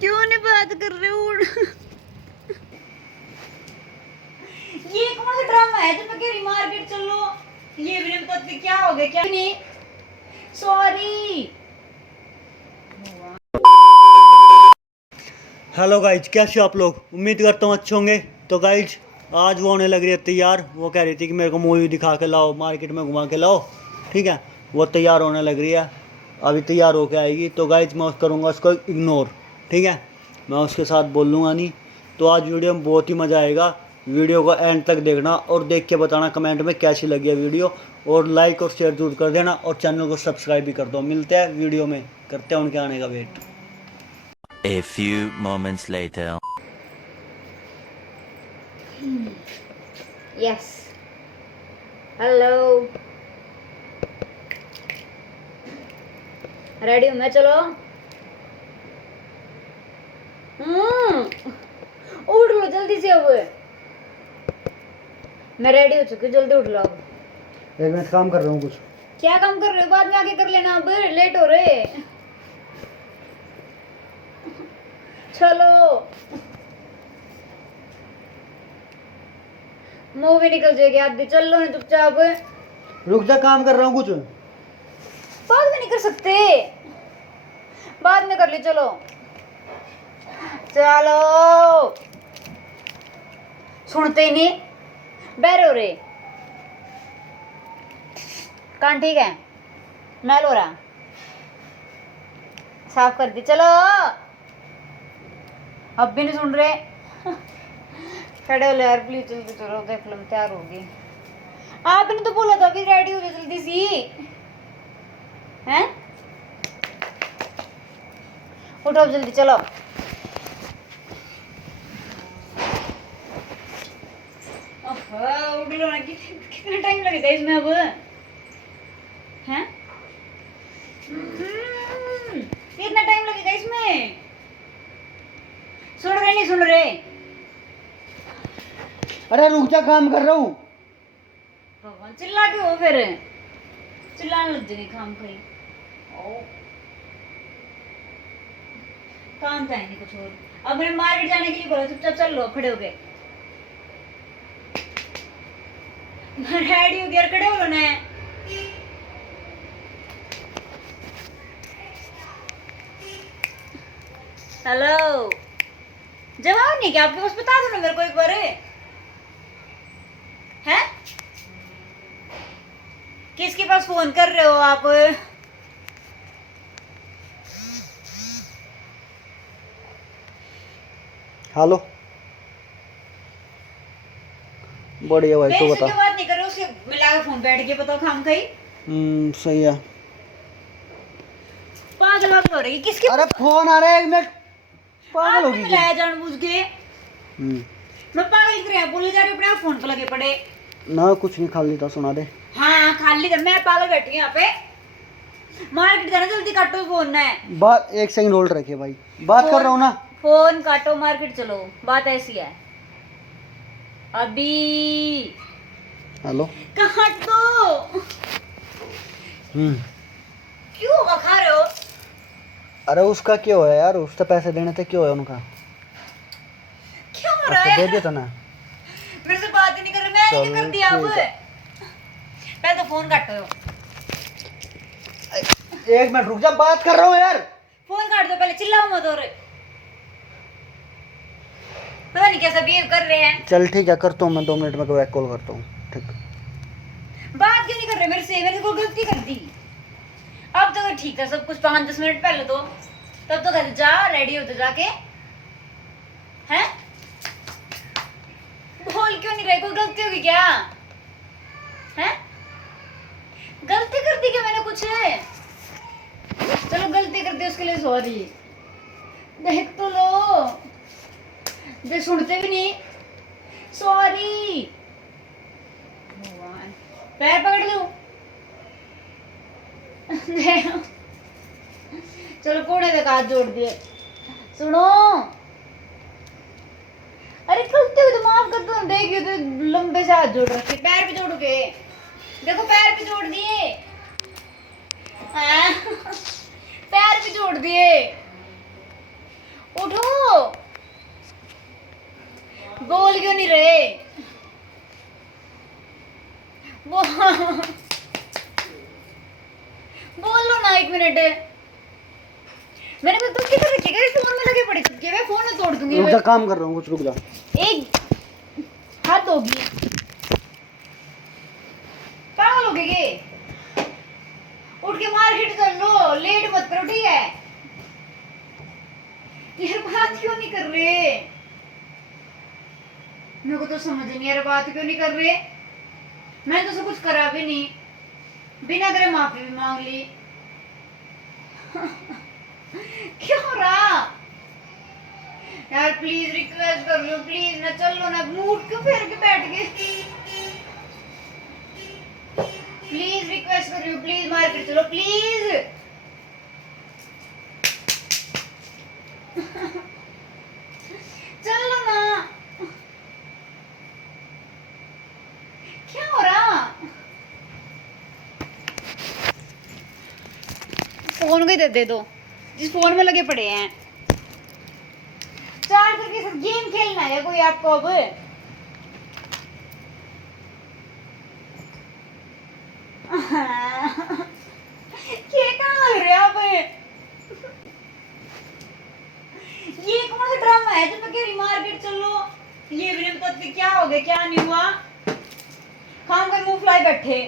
क्यों नहीं बात कर रहे हो? ये कौन सा ड्रामा है जब मैं कह रही मार्केट चलो, ये भी नहीं पता क्या हो गया क्या नहीं। सॉरी। हेलो गाइज, कैसे हो आप लोग? उम्मीद करता हूँ अच्छे होंगे। तो गाइज आज वो होने लग रही है तैयार। वो कह रही थी कि मेरे को मूवी दिखा के लाओ, मार्केट में घुमा के लाओ। ठीक है, वो तैयार होने लग रही है, अभी तैयार होके आएगी। तो गाइज मैं करूँगा उसको इग्नोर। ठीक है, मैं उसके साथ बोलूँगा नहीं। तो आज वीडियो में बहुत ही मज़ा आएगा। वीडियो को एंड तक देखना और देख के बताना कमेंट में कैसी लगी है वीडियो। और लाइक और शेयर जरूर कर देना और चैनल को सब्सक्राइब भी कर दो। मिलते हैं वीडियो में, करते हैं उनके आने का wait. A few moments later. Yes, hello, ready हूँ मैं, चलो। उठ लो जल्दी से, अब मैं रेडी हो चुकी हूँ, जल्दी उठ लो अब। एक मिनट, काम कर रहा हूँ कुछ। क्या काम कर रहे हो? बाद में आके कर लेना, अब लेट हो रहे। चलो, मूवी निकल जाएगी आधी, चल लो ना चुपचाप। रुक जा, काम कर रहा हूँ कुछ। बाद में नहीं कर सकते, बाद में कर ली, चलो चलो। सुनते ही नहीं, बैर हो रहे कान। ठीक है, मैल हो रहा, साफ कर दी, चलो। अब भी नहीं सुन रहे। खड़े हो यार प्लीज, जल्दी चलो, देख लो तैयार होगी। आपने तो बोला था कि रेडी हो जाओ जल्दी सी, हैं? उठो अब जल्दी, चलो। उठ लो ना, कितना टाइम लगेगा इसमें अब, हैं? इतना टाइम लगेगा इसमें? सुन रहे नहीं सुन रहे? अरे रुक जा, काम कर रहा हूँ। भगवान, चिल्ला के हो फिर, चिल्लाने लग जाएगी काम कहीं। काम था नहीं कुछ और। अब मैंने मार्केट जाने के लिए बोला, चुपचाप चल लो, खड़े हो गए। रेडी हो गया, खड़े हो लो ना। हेलो, जवाब नहीं क्या आपके पास? बता दो ना मेरे को एक बार, हैं? किसके पास फोन कर रहे हो आप? हेलो, बढ़िया भाई, तो मैं बता। इससे बात नहीं कर रहे, उसके मिला के फोन बैठ के बताओ खाम खाई। सही है। पागल वागल हो रही किसके? अरे फोन आ रहा है, एक मिनट। पागल आपने होगी मिलाया जानबूझ के। मैं पागल कर रहा, बोले जा रही अपने आप फोन पे लगे पड़े। ना कुछ नहीं, खाली था, सुना दे। हाँ खाली कर, मैं पागल बैठी हूँ यहाँ पे। मार्केट जाना, जल्दी काटो फोन ना। बात एक सेकंड होल्ड रखिए भाई, बात कर रहा हूँ ना। फोन काटो, मार्केट चलो, बात ऐसी है अभी। हेलो। काट दो। क्यों खा रहे हो? अरे उसका क्यों है यार, उससे पैसे देने थे, क्यों है उनका? क्यों हो रहा है? दे दिया था ना। मेरे से बात ही नहीं कर रहे, मैंने क्या कर दिया अब? पहले तो फोन काटो। एक मिनट रुक जा, बात कर रहा हूँ यार। फोन काट दो पहले, चिल्लाओ मत। और पता नहीं कैसा बिहेव कर रहे हैं। चल ठीक है, करता हूँ मैं, 2 मिनट में बैक कॉल करता हूँ। ठीक, बात क्यों नहीं कर रहे मेरे से? मैंने कोई गलती कर दी? अब तो ठीक था सब कुछ, 5-10 मिनट पहले तो, तब तो घर जा, रेडी होते जाके, हैं? बोल क्यों नहीं रहे? कोई गलती होगी क्या? हैं? गलती कर दी क्या मैंने कुछ? चलो गलती कर दी उसके लिए सॉरी। देख तो लो, जो सुनते भी नहीं। सॉरी। भगवान, पैर पकड़ लूं? चलो कोने तक हाथ जोड़ दिए। सुनो, अरे गलती हुई तो माफ कर दो। देखिए तो लंबे से हाथ जोड़ रखे, पैर भी जोड़ के देखो, पैर भी जोड़ दिए। पैर भी जोड़ दिए। मैंने कोई गलती कर रखी है? फोन में लगे पड़े चिपके हुए, फोन में तोड़ दूंगी रुक जा, काम कर रहा हूँ, कुछ रुक जा। एक हाथ दोगी, पागल हो गए ये? उठ के मार्केट कर लो, लेट मत करो ठीक है? यार बात क्यों नहीं कर रहे? मेरे को तो समझ नहीं आ रहा बात क्यों नहीं कर रहे। मैंने तो सब कुछ करा भी नहीं, बिना करे माफी भी मांग ली। क्यों हो रहा? यार प्लीज रिक्वेस्ट कर लो, प्लीज ना, चलो ना, मूड क्यों फेर के बैठ गए? प्लीज रिक्वेस्ट कर रही हूँ, प्लीज मार्केट चलो प्लीज। चलो ना, क्या हो रहा? फोन को ही दे दो, जिस फोन में लगे पड़े हैं। चार्जर के साथ गेम खेलना है कोई आपको? अब ये कहाँ लग रहे आप? ये कौन सा ड्रामा है जो मैं कह रही मार्केट चलो, ये भी नहीं बताते क्या हो गया क्या नहीं हुआ। काम कर मुंह फुलाए बैठे।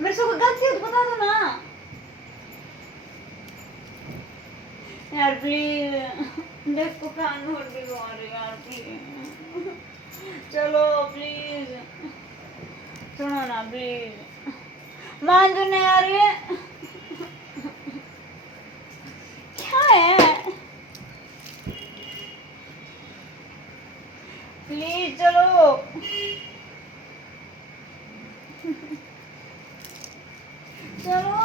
मेरे से कोई गलती हो तो बता दो ना यार प्लीज। देखो कान में हड्डी हो रही है यार, प्लीज चलो प्लीज, सुनो ना प्लीज, मान जो नहीं आ रही है। क्या है? प्लीज चलो। चलो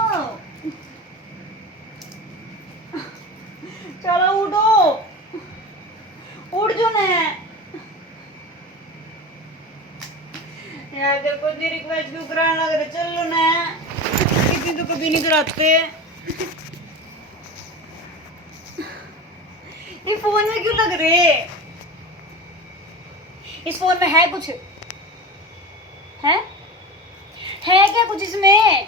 चलो उठो, उठ जो ना यार, देखो जी रिक्वेस्ट क्यों कराना लग रहा? चलो ना, इतनी तो कभी नहीं कराते। ये फोन में क्यों लग रहे? इस फोन में है कुछ? है क्या कुछ इसमें?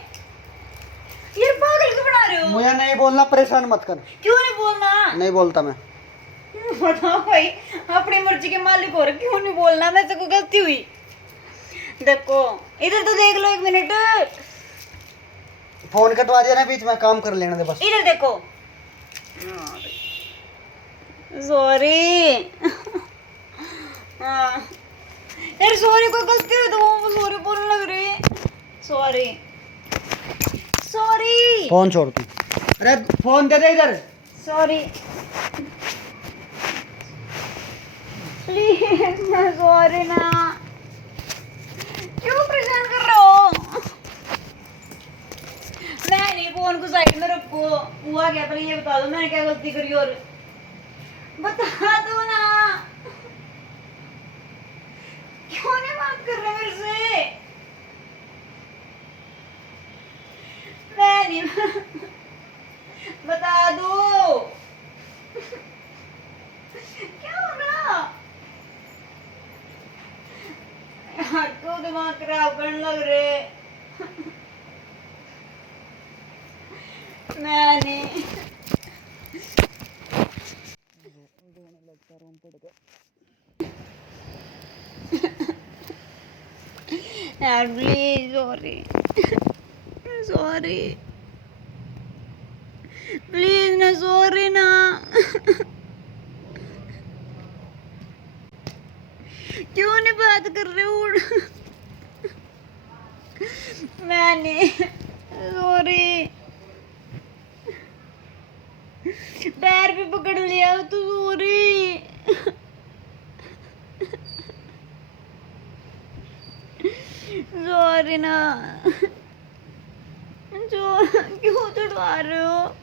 यार पागल क्यों बना रहे हो? मुझे नहीं बोलना, परेशान मत कर। क्यों नहीं बोलना? नहीं बोलता मैं। बताओ भाई, अपनी मर्जी के मालिक हो रहे, क्यों नहीं बोलना? मैं तो कोई गलती हुई? देखो इधर तो देख लो, एक मिनट। फोन कटवा दिया ना बीच में, काम कर लेना दे बस। इधर देखो। सॉरी। यार सॉरी, कोई गलती हुई तो वो सॉरी बोलने लग रही। Sorry sorry. फोन छोड़ तू। अरे फोन दे दे इधर। सॉरी प्लीज ना, सॉरी ना। क्यों परेशान कर रहे हो? मैं नहीं, फोन को साइड में रखो। हुआ क्या पहले ये बता दो, मैंने क्या गलती करी? और बता दो ना, क्यों नहीं बात कर रहे मेरे से? मैं नहीं बता दो क्या हो रहा? यार क्यों दिमाग खराब करने लग रहे? मैंने यार प्लीज, सॉरी सॉरी प्लीज ना, सॉरी ना। क्यों नहीं बात कर रहे हो? मैंने सॉरी, पैर भी पकड़ लिया तो सॉरी। सॉरी ना, जो क्यों चढ़वा रहे हो?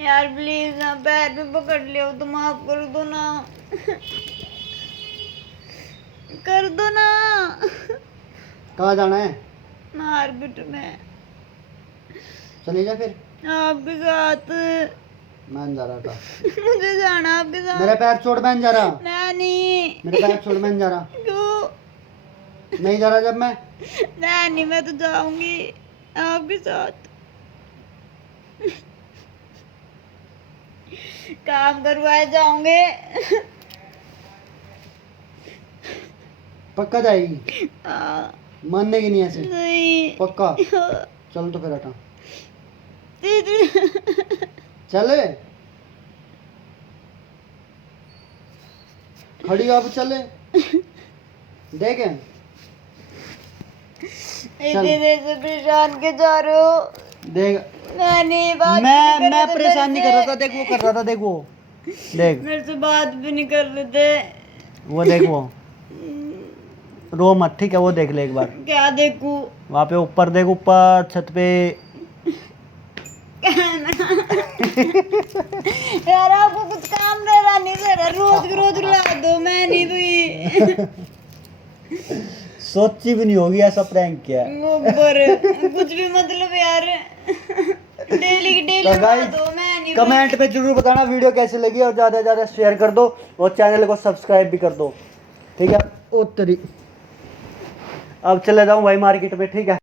यार प्लीज ना, पैर भी पकड़ लिया तो माफ कर दो ना, कर दो ना। कहाँ जाना है? मार्केट में। चले जा फिर। आपके साथ। मैं जा रहा था। मुझे जाना आपके साथ। मेरा पैर छोड़, मैं जा रहा। मैं नहीं। मेरा पैर छोड़, मैं जा रहा। क्यों नहीं जा रहा जब मैं। नहीं, मैं तो जाऊंगी। आपके साथ काम करवाए जाओगे। पक्का जाएगी? मानने की नहीं ऐसे? नहीं। पक्का? चल तो फिर हटा। चले खड़ी आप चले देखें। इतने से परेशान के जा रहे हो? देख मैं नहीं बात मैं परेशान नहीं कर रहा था, देख वो कर रहा था, देख वो देख मेरे से बात भी नहीं कर रहे थे। वो देख वो रो मत, ठीक है? वो देख ले एक बार, क्या देखूं? वहाँ पे ऊपर देख, ऊपर छत पे। यार आपको कुछ काम रहा नहीं सर, रोज रुला दो, मैं नहीं हुई। सोची भी नहीं होगी ऐसा प्रैंक किया है। ऊपर कुछ भी मतलब यार, डेली तो रुला गाइस दो, मैं नहीं हुई। कमेंट पे जरूर बताना वीडियो कैसी लगी, और ज़्यादा से ज़्यादा शेयर कर दो और चैनल को सब्सक्राइब भी कर दो, ठीक है? ओ तेरी अब चले जाऊँ भाई मार्केट में, ठीक है?